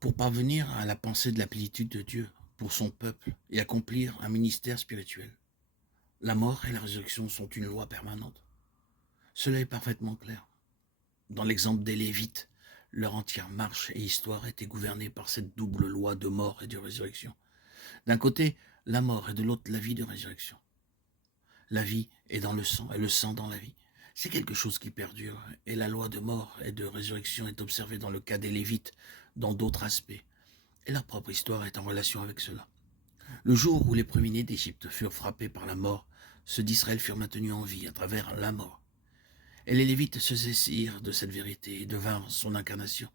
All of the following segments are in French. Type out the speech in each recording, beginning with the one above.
pour parvenir à la pensée de la plénitude de Dieu pour son peuple et accomplir un ministère spirituel. La mort et la résurrection sont une loi permanente. Cela est parfaitement clair. Dans l'exemple des Lévites, leur entière marche et histoire était gouvernée par cette double loi de mort et de résurrection. D'un côté, la mort et de l'autre, la vie de résurrection. La vie est dans le sang et le sang dans la vie. C'est quelque chose qui perdure et la loi de mort et de résurrection est observée dans le cas des Lévites, dans d'autres aspects. Et leur propre histoire est en relation avec cela. Le jour où les premiers-nés d'Égypte furent frappés par la mort, ceux d'Israël furent maintenus en vie à travers la mort. Et les Lévites se saisirent de cette vérité et devinrent son incarnation,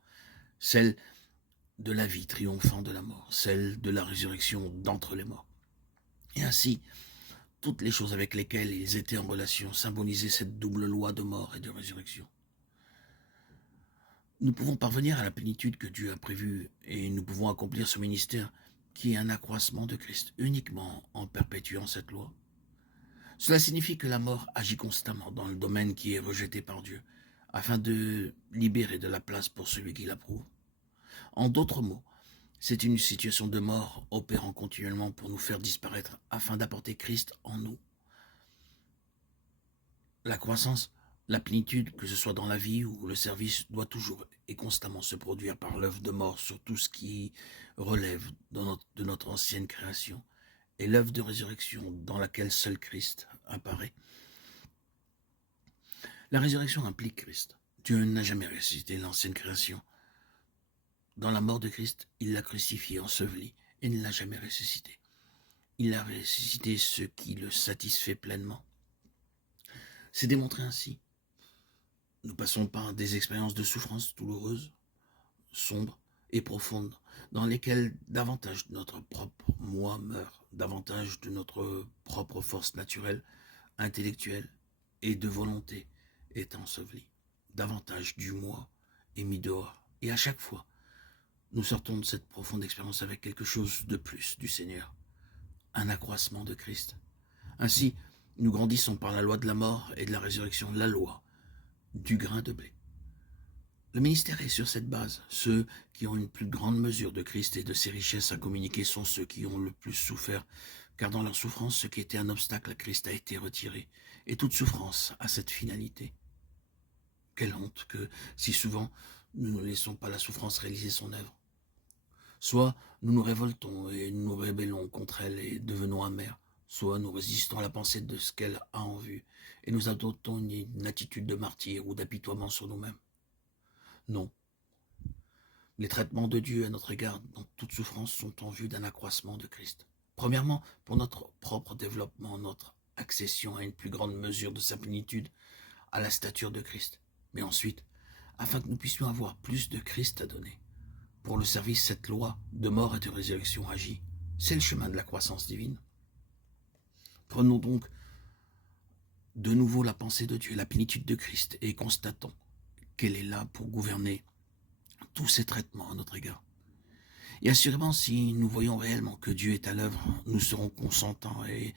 celle de la vie triomphant de la mort, celle de la résurrection d'entre les morts. Et ainsi, toutes les choses avec lesquelles ils étaient en relation symbolisaient cette double loi de mort et de résurrection. Nous pouvons parvenir à la plénitude que Dieu a prévue et nous pouvons accomplir ce ministère qui est un accroissement de Christ uniquement en perpétuant cette loi. Cela signifie que la mort agit constamment dans le domaine qui est rejeté par Dieu afin de libérer de la place pour celui qui l'approuve. En d'autres mots, c'est une situation de mort opérant continuellement pour nous faire disparaître afin d'apporter Christ en nous. La croissance, la plénitude, que ce soit dans la vie ou le service, doit toujours et constamment se produire par l'œuvre de mort sur tout ce qui relève de notre ancienne création et l'œuvre de résurrection dans laquelle seul Christ apparaît. La résurrection implique Christ. Dieu n'a jamais ressuscité l'ancienne création. Dans la mort de Christ, il l'a crucifié, enseveli, et ne l'a jamais ressuscité. Il a ressuscité ce qui le satisfait pleinement. C'est démontré ainsi. Nous passons par des expériences de souffrance douloureuses, sombres et profondes, dans lesquelles davantage de notre propre moi meurt, davantage de notre propre force naturelle, intellectuelle et de volonté est ensevelie, davantage du moi est mis dehors. Et à chaque fois, nous sortons de cette profonde expérience avec quelque chose de plus du Seigneur, un accroissement de Christ. Ainsi, nous grandissons par la loi de la mort et de la résurrection, la loi du grain de blé. Le ministère est sur cette base. Ceux qui ont une plus grande mesure de Christ et de ses richesses à communiquer sont ceux qui ont le plus souffert, car dans leur souffrance, ce qui était un obstacle à Christ a été retiré, et toute souffrance a cette finalité. Quelle honte que, si souvent, nous ne laissons pas la souffrance réaliser son œuvre. Soit nous nous révoltons et nous rébellons contre elle et devenons amers, soit nous résistons à la pensée de ce qu'elle a en vue et nous adoptons une attitude de martyr ou d'apitoiement sur nous-mêmes. Non. Les traitements de Dieu à notre égard dans toute souffrance sont en vue d'un accroissement de Christ. Premièrement, pour notre propre développement, notre accession à une plus grande mesure de sa plénitude, à la stature de Christ. Mais ensuite, afin que nous puissions avoir plus de Christ à donner. Pour le service, cette loi de mort et de résurrection agit. C'est le chemin de la croissance divine. Prenons donc de nouveau la pensée de Dieu, la plénitude de Christ, et constatons qu'elle est là pour gouverner tous ces traitements à notre égard. Et assurément, si nous voyons réellement que Dieu est à l'œuvre, nous serons consentants et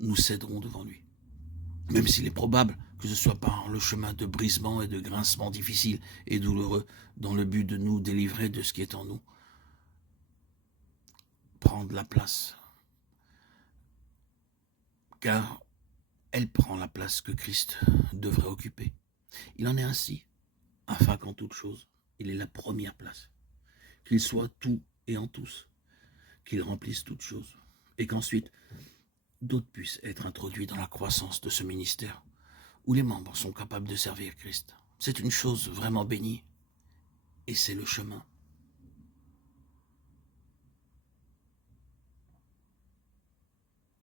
nous céderons devant lui. Même s'il est probable que ce soit par le chemin de brisement et de grincement difficile et douloureux, dans le but de nous délivrer de ce qui est en nous, prendre la place. Car elle prend la place que Christ devrait occuper. Il en est ainsi, afin qu'en toute chose, il ait la première place, qu'il soit tout et en tous, qu'il remplisse toutes choses, et qu'ensuite, d'autres puissent être introduits dans la croissance de ce ministère, où les membres sont capables de servir Christ. C'est une chose vraiment bénie, et c'est le chemin